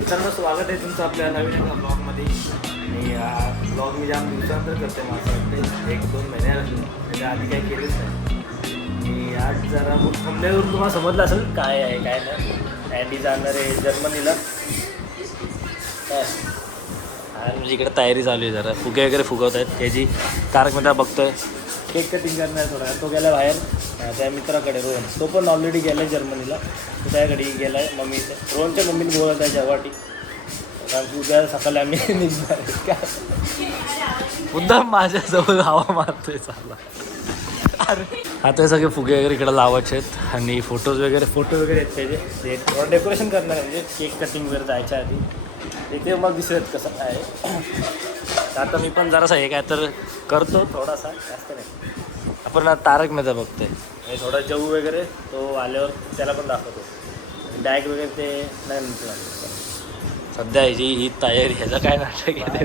मित्रांनो, स्वागत आहे तुमचं आपल्या नवीन एका ब्लॉगमध्ये. आणि ब्लॉग मी जाम दिवसानंतर करते. मला वाटते 1-2 महिन्यापासून त्याच्या आधी काही केलेच नाही. आणि आज जरा थांबल्यावरून तुम्हाला समजलं असेल काय आहे काय नाही. अँडी जाणार आहे जर्मनीला. म्हणजे इकडे तयारी चालू आहे, जरा फुगे वगैरे फुगवत आहेत. त्याची तारक मेहता बघतोय. केक कटिंग करणार थोडा. तो गेला बाहेर त्या मित्राकडे रोहन. तो पण ऑलरेडी गेला आहे जर्मनीला. तो त्याकडे गेला आहे मम्मीचं. रोहनच्या मम्मीने बोलत आहे जेव्हाटी. कारण उद्या सकाळी आम्ही निघणार का मुद्दाम माझ्याजवळ हवा मारतोय चालला. अरे आता हे सगळे फुगे वगैरे इकडे लावायचे आहेत. आणि फोटो वगैरे आहेत त्याचे. ते डेकोरेशन करणार आहे, म्हणजे केक कटिंग वगैरे जायच्या आधी. इथे मग दिसत कसं काय. आता मी पण जरासा हे काय तर करतो थोडासा, जास्त नाही. आपण तारक मेहता बघतोय. थोडा जऊ वगैरे तो आल्यावर त्याला पण दाखवतो. डायक वगैरे ते नाही म्हटलं. सध्या ह्याची ही तयारी, ह्याचं काय नाटक आहे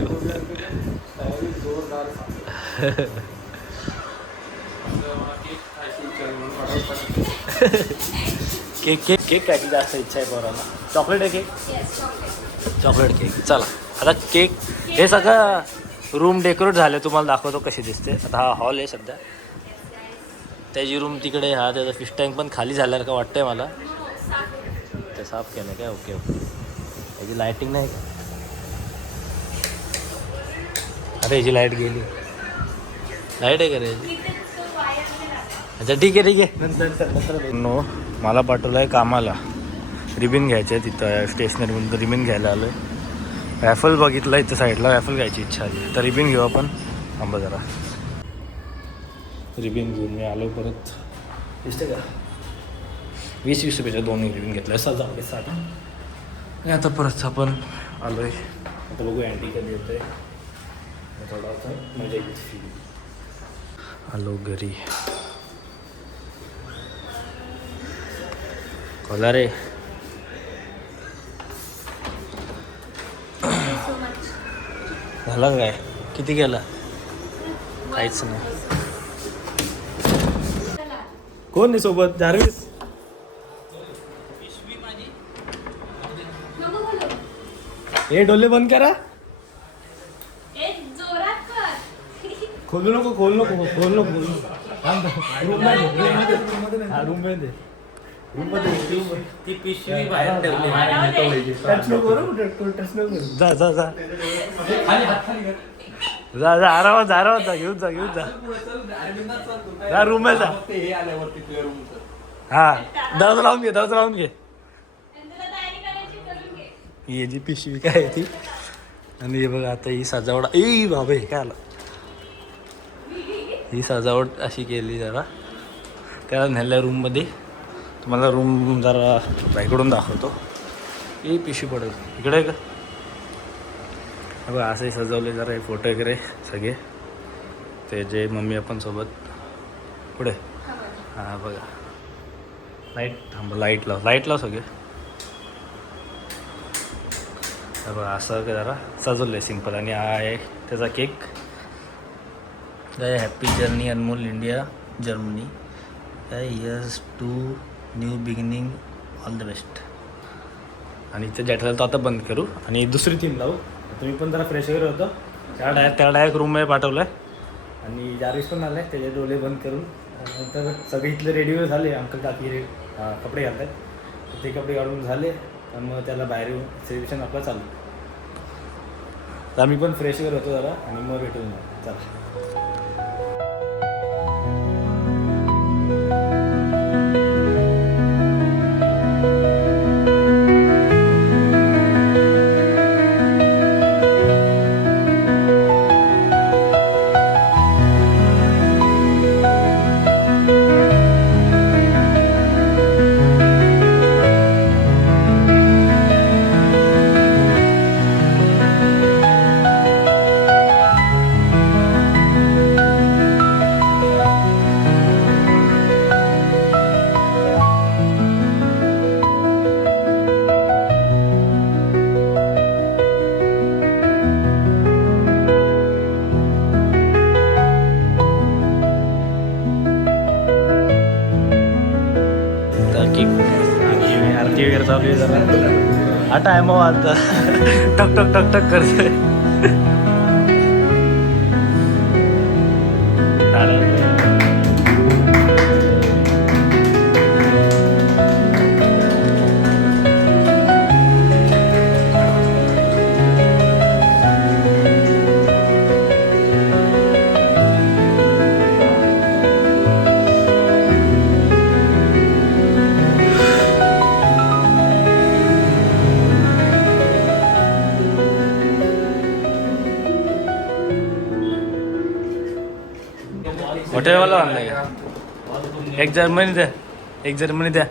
केक काय जास्त इच्छा आहे पोराला. चॉकलेट आहे केक. Chocolate cake. चला आता केक हे सगळं रूम डेकोरेट झालं. तुम्हाला दाखवतो कशी दिसते. आता हा हॉल आहे सध्या. त्याची रूम तिकडे. हा त्याचा फिश टँक पण खाली झाल्यासारखं वाटतंय मला. ते साफ केलं काय. Okay okay. याची लायटिंग नाही का. अरे याची लाईट गेली. लाईट आहे का रे याची. अच्छा ठीक आहे नंतर नो. मला पाठवलं आहे कामाला. रिबिन घ्यायचं आहे तिथं स्टेशनरीमधून. रिबिन घ्यायला आलो आहे. रॅफल बघितलं इथं साईडला. रॅफल घ्यायची इच्छा आली तर रिबिन घेऊ आपण. थांबा जरा. रिबिन घेऊन मी आलो परत. दिसते का 20-20 रुपयाच्या 2 रिबिन घेतलं. असं जाऊ 60. आणि आता परत आपण आलो आहे. आता बघू अँटी कधी येतो आहे. थोडा होता म्हणजे आलो घरी. खोला रे. झाला काय. किती गेला. काहीच नाही. कोण आहे सोबत. जार्विस. हे डोले बंद करा. खोलू नको. ती पिशवी बाहेर ठेवली. जा आरामात जा. घेऊन जा रूम आहे जा. हा दरवाजा लावून घे. ही जी पिशवी काय आहे ती. आणि हे बघा आता ही सजावट. बाबा हे काय आलं. ही सजावट अशी केली जरा. त्याला नेल्या रूममध्ये. तुम्हाला रूम जरा बाईकडून दाखवतो. ही पिशवी पडेल इकडे का. बघा असंही सजवले जरा. हे फोटो वगैरे सगळे ते जे मम्मी आपण सोबत पुढे. हां बघा लाईट लाव सगळे. बघा असं जरा सजवलं आहे सिम्पल. आणि हा आहे त्याचा केक. काय happy journey Anmol India Germany. काय years to new beginning all the best. आणि इथे जॅटला तो आता बंद करू आणि दुसरी थीम लावू. तुम्ही पण जरा फ्रेश वगैरे होतं. त्याला डायरेक्ट रूममध्ये पाठवलं आहे. आणि जार्विस पण आला आहे. त्याचे डोले बंद करून. नंतर सगळे इथले रेडी झाले. अंकल काकी कपडे घालत आहेत. ते कपडे काढून झाले. मग त्याला बाहेर येऊन सेलिब्रेशन आपलं चालू. तर आम्ही पण फ्रेश वगैरे होतो जरा. आणि मग भेटून चला. आरती वगैरे चालू आहे जरा. हा टाइम आलता टक टक टक टक करतोय हॉटेलवाला आणलाय का एक जर्मनी द्या एक जर्मनी द्या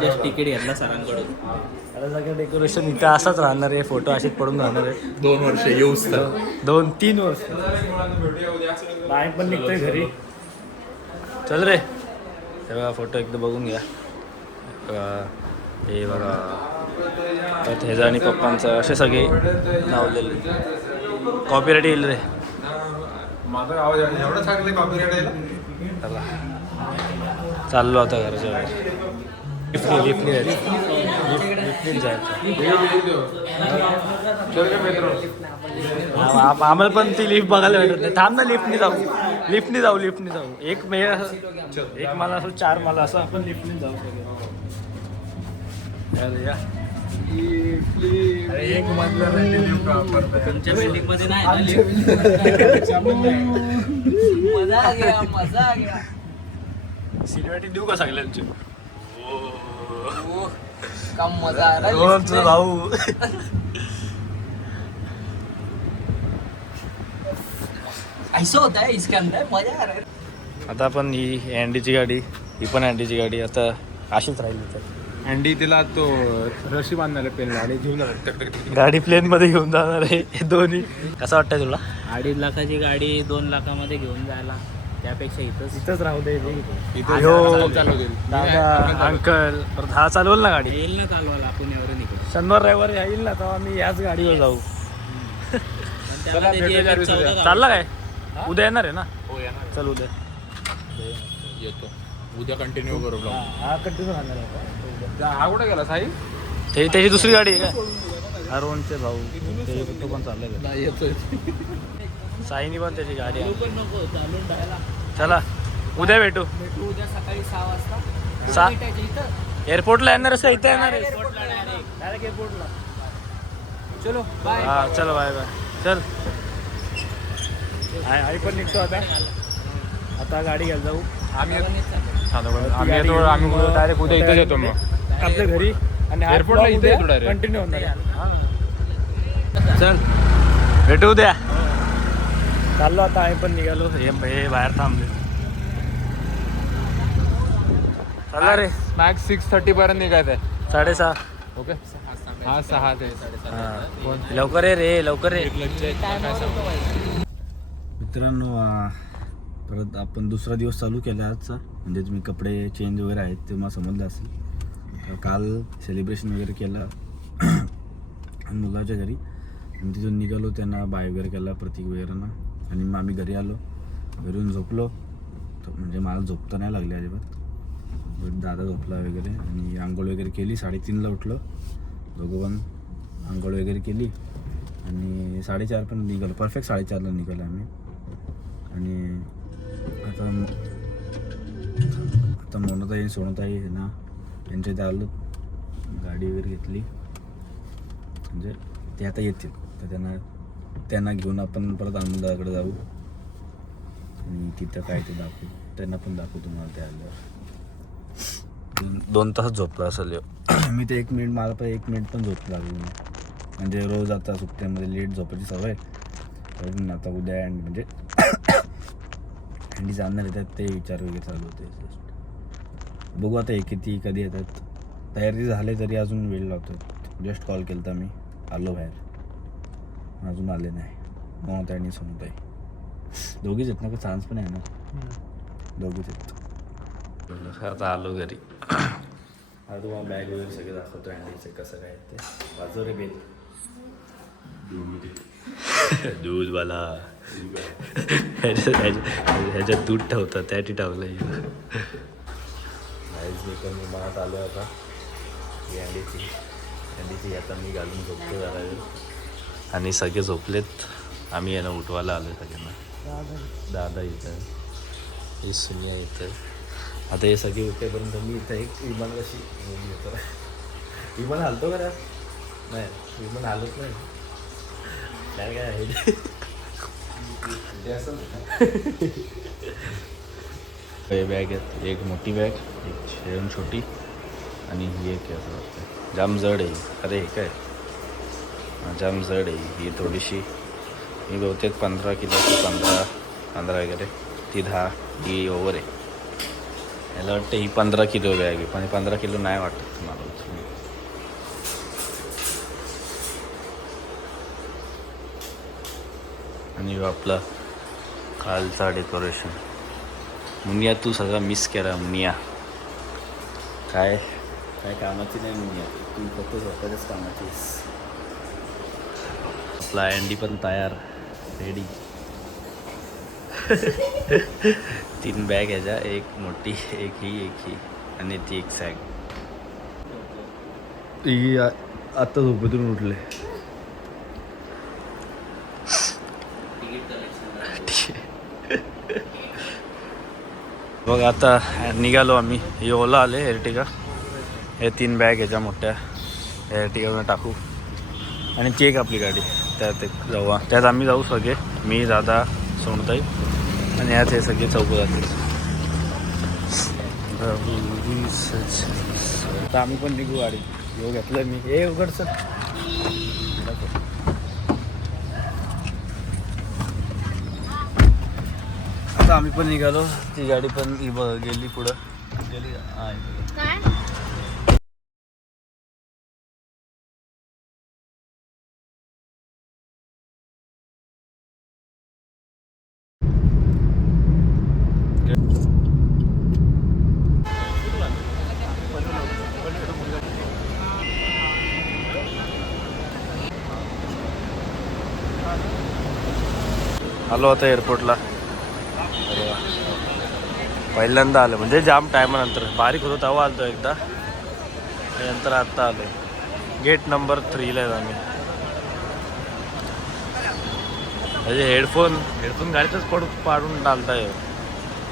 जस्ट तिकीट घेतला सरांकडून. आता सगळं डेकोरेशन इथं असाच राहणार आहे फोटो असेच पडून राहणार आहे 2 वर्ष येऊच तर 2-3 वर्ष टाइम पण निघतोय घरी चल रे हे बघा फोटो एकदा बघून घ्या हे बघा ह्याचा आणि पप्पांचं असे सगळे लावलेले कॉपीराईट येईल रे माझा आवाज एवढा चांगले कॉपीराईट आहे. चला चाललो आता घरच्या लिफ्टनी आम्हाला पण ती लिफ्ट बघायला भेटत नाही थांब ना लिफ्टनी जाऊ एक मला असं 4 मला असं आपण लिफ्टनी जाऊ अरे या एक मधलं तुमच्या बिल्डिंग मध्ये नाही ना लिफ्ट. मजा गया सिनेमॅटिक देऊ का सगळ्यांची का मजा आ रहा है भाऊ ऐसा होता है इसके अंदर मजा आ रहा है. आता आपण ही अँडीची गाडी ही पण अँडीची गाडी आता अशीच राहिली तर अँडी तिला तो रशी बांधणार पेन आणि घेऊन गाडी प्लेन मध्ये घेऊन जाणार आहे हे दोन्ही कसं वाटतंय तुला 2.5 लाखाची गाडी 2 लाखामध्ये घेऊन जायला त्यापेक्षा इथंच राहू दे दादा अंकल परत हा चालवल ना गाडी येईल ना चालवायला आपण एवढं निघू. शनिवार रविवार येईल ना तेव्हा आम्ही याच गाडीवर जाऊ चालला काय उद्या येणार आहे ना हो येणार चल उद्या येतो उद्या कंटिन्यू करू vlog. हा कंटिन्यू राहणार आहे हा कुठे गेला साई त्याची दुसरी गाडी आहे का अरुणचे भाऊ ते तो पण चाललंय येतोय साईनी पण त्याची गाडी आहे पण नको चालून जायला. चला उद्या भेटू उद्या सकाळी 6 वाजता 6 भेटायचं इथं एअरपोर्टला येणार असं इथं येणार आहे डायरेक्ट एअरपोर्टला. चलो बाय. हा चल बाय बाय चल आई पण निघतो आता गाडी घ्यायला जाऊ आम्ही डायरेक्ट उद्या इथं येतो मग आपल्या घरी आणि एअरपोर्टला इथे येतो direct. कंटिन्यू होणार चल भेटू उद्या चाललो आता आम्ही पण निघालो हे बाहेर थांबले चला रे मॅक्स 6:30 पर्यंत निघायचं आहे. 6:30 ओके हा 6 ते लवकर ये रे लवकर ये मित्रांनो परत आपण दुसरा दिवस चालू केला आजचा म्हणजे तुम्ही कपडे चेंज वगैरे आहेत ते मला समजलं असेल तर काल सेलिब्रेशन वगैरे केलं मुलाच्या घरी आणि तिथून निघालो त्यांना बाय वगैरे केला प्रतीक वगैरेंना आणि मग आम्ही घरी आलो घरून झोपलो म्हणजे मला झोपता नाही लागले अजिबात दादा झोपला वगैरे आणि आंघोळ वगैरे केली 3:30ला उठलो दोघं पण आंघोळ वगैरे केली आणि 4:30 पण निघालो परफेक्ट 4:30ला निघालो आम्ही आणि आता मोनताई सोनताई आहे ना त्यांच्या इथे आलो गाडी वगैरे घेतली म्हणजे ते आता येतील तर त्यांना घेऊन आपण परत आनंदाकडे जाऊ आणि तिथं काय ते दाखवू त्यांना पण दाखवू तुम्हाला ते आल्यावर 2 तास झोपला असेल मी ते 1 मिनिट मला पण 1 मिनिट पण झोप लागली म्हणजे रोज आता सुट्ट्यामध्ये लेट झोपायची सवय पण आता उद्या म्हणजे हँडी जाणार येतात ते विचार वगैरे चालू होते बघू आता किती कधी येतात तयारी झाले तरी अजून वेळ लावतात जस्ट कॉल केला मी आलो बाहेर अजून आले नाही मग आणि सोनताई दोघीच आहेत ना का चान्स पण आहे ना दोघीच आहेत आता आलो घरी आता तुम्हाला बॅग वगैरे सगळं दाखवतो हँडीचं कसं काय ते वाजव रे बेल दूधवाला ह्याच्यात दूध ठेवतात त्यासाठी ठेवलं मी पण विमानात आलो आता ही अंडीची आता मी घालून झोपतो जरा वेळ. आणि सगळे झोपलेत. आम्ही यांना उठवायला आलो सगळ्यांना. दादा इथं, हे सुनिया इथं. आता हे सगळे उठेपर्यंत मी इथं एक विमान कशी येतो. विमान हालतो का नाही? विमान हालत नाही. काय आहे बॅग आहेत. एक मोठी बॅग, एक शेण छोटी आणि ही एक असं वाटतं जाम जड आहे. अरे हे काय जाम जड आहे ही थोडीशी. ही बहुतेक 15 किलोची, 15 वगैरे. ती 10, ही ओव्हर आहे. याला वाटतं ही 15 किलो बॅग आहे, पण 15 किलो नाही वाटत मला. आणि आपला कालचा डेकोरेशन. मुनिया तू सगळा मिस केला मुनिया. काय कामाची नाही मुनिया, तू फक्त स्वतःच्याच कामाचीस. आपला अँडी पण तयार, रेडी. 3 बॅग ह्याच्या, एक मोठी, एक ही आणि ती एक सॅग. ही आत्ता झोपेतून उठले. बघ आता निघालो आम्ही. हे ओला आले एर्टिगा. हे 3 बॅग ह्याच्या मोठ्या एर्टिगावर टाकू आणि ती एक आपली गाडी त्यात एक जाऊ. त्यात आम्ही जाऊ सगळे, मी, दादा, सोनताई आणि यात हे सगळे चौघं जातील. आता आम्ही पण निघू गाडी. येऊ घेतलं मी. हे उघडचं. आता आम्ही पण निघालो. ती गाडी पण गेली पुढं गेली. आलो आता एअरपोर्टला. पहिल्यांदा आलं म्हणजे जाम टायमानंतर. बारीक होतो तेव्हा आलतो एकदा, नंतर आत्ता आलो. गेट नंबर 3ला आहे आम्ही. म्हणजे हेडफोन गाडीतच पाडून टाकताय.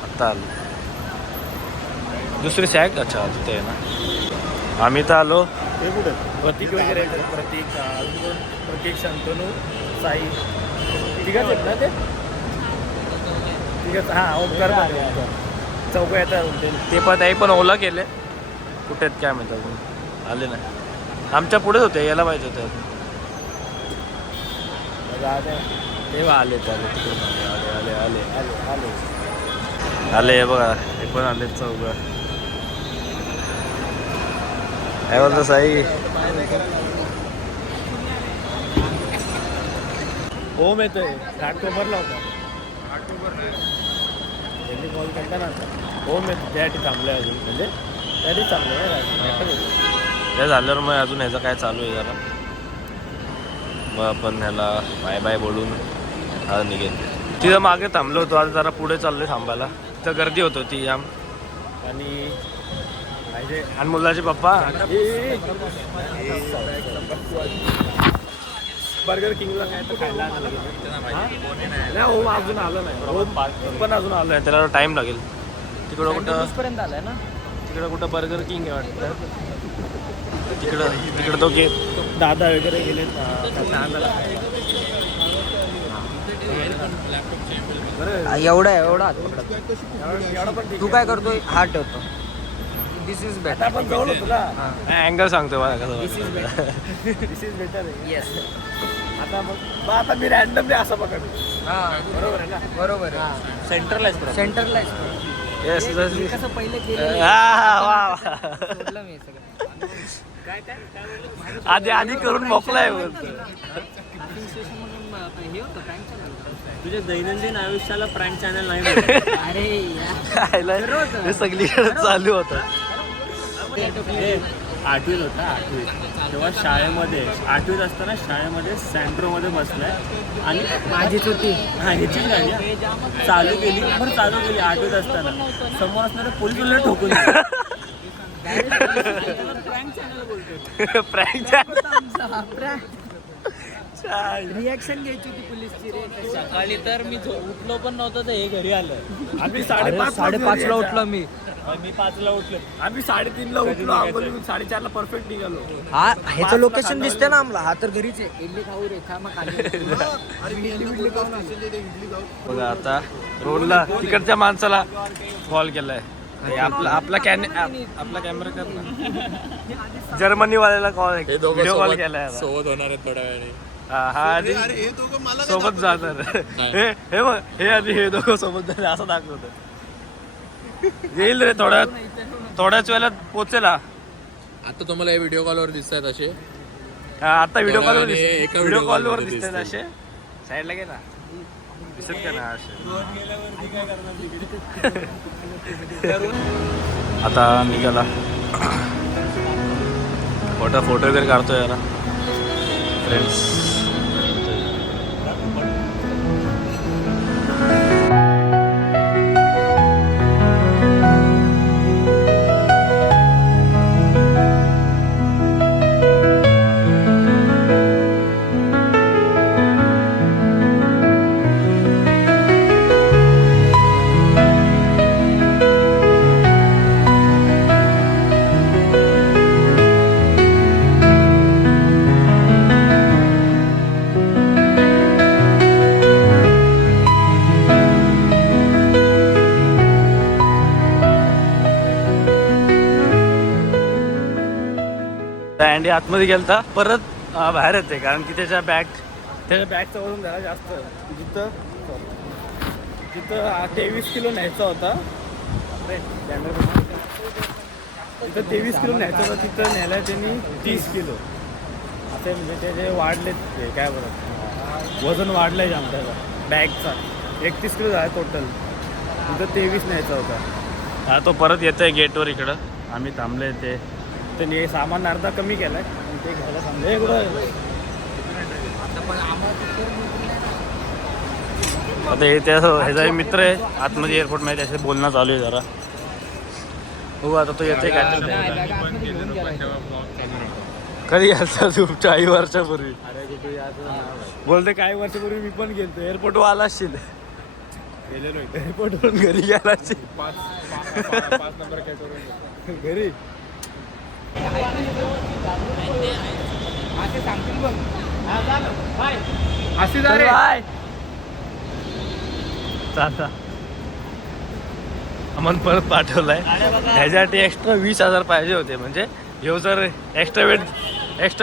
आत्ता आलो. दुसरी सॅग अच्छा तिथे आहे ना. आम्ही तर आलो. हे कुठे प्रतीक वगैरे प्रतीक शांतनू साई तिघाच आहेत ना ते. ठीक आहे. हां ओंकार चौघं येतात ते पण. त्याही पण ओला केले. कुठे आहेत काय माहिती अजून आले नाही. आमच्या पुढेच होते, यायला पाहिजे होते. तेव्हा आले तिकडून आले हे बघा. हे पण आले चौघं. काय बोलतो साई? ओम येतोय. घाटकोपरला होता. त्यांनी कॉल केला ना आता. ओम येतो त्यासाठी थांबलं अजून. म्हणजे त्यासाठी थांबलं ते झाल्यावर मग अजून ह्याचं काय चालू आहे जरा. मग आपण ह्याला बाय बाय बोलून आज निघेल. तिथं मागे थांबलो होतो. आज जरा पुढे चाललोय थांबायला. तिथं गर्दी होत होती जाम. आणि मुलाचे पप्पा बर्गर किंगला काय तर खायला नाही. ओम अजून आलं नाही. ओम पण अजून आलं नाही. त्याला टाईम लागेल. तिकडं कुठं आलाय ना. तिकडं कुठं बर्गर किंग आहे वाटतं. तिकडं तो दादा वगैरे गेले. एवढा तू काय करतोय? हात ठेवतो. दिस इज बेटर. आपण जाऊ ना तुला अँगल सांगतो मला कसं. दिस इज बेटर. येस. आता मी रॅन्डमली असं पकडतो. बरोबर आहे ना. बरोबर आहे. सेंटरलाइज येस. कसं पहिले केलं मी सगळं आधी करून मोकलाय. तुझ्या दैनंदिन आयुष्याला प्राईम चॅनल नाही. अरे सगळीकडे चालू होतं. 8वीत होता. 8वीत तेव्हा शाळेमध्ये 8वीत असताना शाळेमध्ये सँड्रोमध्ये बसलाय आणि माझीच होती. ह्याचीच गाडी चालू केली. 8वीत असताना समोर असणारे पोलीस ठोकून प्रँक चॅनल बोलतो. प्रँक रिॲक्शन घ्यायची होती पोलीसची रे. सकाळी तर मी उठलो पण नव्हतं तर हे घरी आलं. आम्ही 5:30ला उठलो मी. मी 5ला उठलो. आम्ही 3:30ला उठलो. आम्ही 4:30ला परफेक्ट निघालो. हा ह्याचं लोकेशन दिसतं ना आम्हाला. हा तर घरीच आहे. इडली खाऊ रे खा मग बघा आता रोडला तिकडच्या माणसाला कॉल केलाय. आपला कॅमेरा कर ना. जर्मनी वाल्याला कॉल व्हिडिओ कॉल केलाय. सोबत होणार आहे थोड्या वेळाने. हा आधी सोबत जाणार. हे बघ हे आधी हे दोघं सोबत झाले असं दाखवत. येईल रे थोड्याच वेळात पोचेल. आता तुम्हाला हे व्हिडिओ कॉलवर दिसत आहेत असे. आता व्हिडिओ कॉलवर एका व्हिडिओ video कॉलवर call मध्ये दिसतात असे. साईडला गे ना दिसत का ना असे. आता निघाला फोटो वगैरे काढतोय यार फ्रेंड्स. अँडी आतमध्ये गेलता परत बाहेर येते कारण की त्याच्या बॅगचं वजन जरा जास्त. जिथं 23 किलो न्यायचा होता. तिथं 23 किलो न्यायचा होता तिथं न्यायला त्यांनी 30 किलो असे म्हणजे त्याचे वाढलेत. ते काय बरं वजन वाढलंय जाम त्याचा बॅगचा. 31 किलो झाला टोटल. तिथं 23 न्यायचा होता. हा तो परत येतोय गेटवर इकडं. आम्ही थांबले ते त्यांनी सामान अर्धा कमी केलाय ते घ्यायला थांबले. आता हे ह्याचा मित्र आहे आतमध्ये एअरपोर्टमध्ये त्याच्याशी बोलणं चालू आहे जरा. हो आता तो येते काय कधी गेलता तू? 40 वर्षापूर्वी. बोलते काही वर्षापूर्वी मी पण गेलतो. एअरपोर्टवर आला असशील. एअरपोर्टवरून घरी गेला असशील. 5 नंबर काय करून घरी आम्हाला परत पाठवलाय. ह्याच्यासाठी एक्स्ट्रा 20,000 पाहिजे होते. म्हणजे ह्यो जर एक्स्ट्रा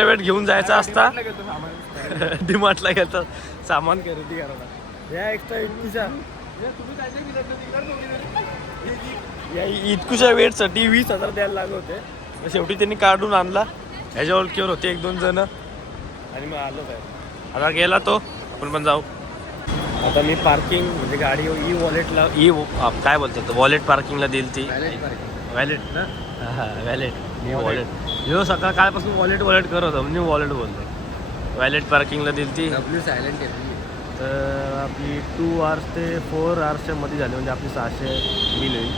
वेट घेऊन जायचा असता डीमार्टला गेलता सामान खरेदी करायला. या एक्स्ट्रा इतकुशा वेटसाठी 20,000 द्यायला लागले होते. शेवटी त्यांनी काढून आणला. ह्याच्या ओळखीवर होते 1-2 जण आणि मग आलो काय. आता गेला तो आपण पण जाऊ. आता मी पार्किंग म्हणजे गाडी वॉलेटला काय बोलतात वॉलेट पार्किंगला दिली ती. वॅलेट ना हां वॅलेट. मी वॉलेट ह्यो सकाळ कालपासून वॉलेट करत होतो म्हणजे वॉलेट बोलतो. वॅलेट पार्किंगला दिली ती. सायलेंट तर आपली 2 hours ते 4 hours मध्ये झाली म्हणजे आपली 600 बिल होईल.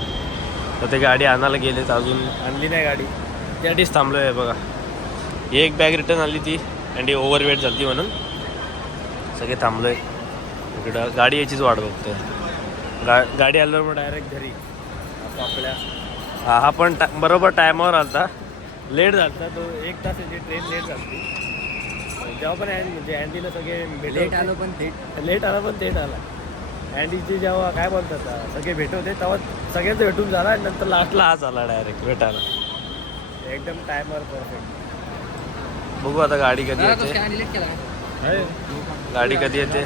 तर ते गाडी आणायला गेलेत अजून आणली नाही गाडी. त्यासाठीच थांबलो आहे बघा. एक बॅग रिटर्न आली ती आणि ओव्हरवेट झाली म्हणून सगळे थांबलो आहे इकडं. गाडी याचीच वाट बघतोय. गाडी आल्यावर मग डायरेक्ट घरी आपल्या. हा पण बरोबर टायमावर आलता. लेट झाला तो 1 तास याची ट्रेन लेट झाली. जेव्हा पण म्हणजे अँडीला सगळे लेट आलो पण लेट आला पण थेट आला. अँडीची जेव्हा काय बोलतात सगळे भेट होते तेव्हा सगळ्यांचं भेटून झाला आणि नंतर लास्टला हाच आला डायरेक्ट भेटायला. एकदम टायमावर परफेक्ट. बघू आता गाडी कधी येते. गाडी कधी येते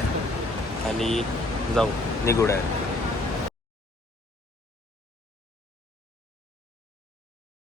आणि जाऊ निघू डायरेक्ट.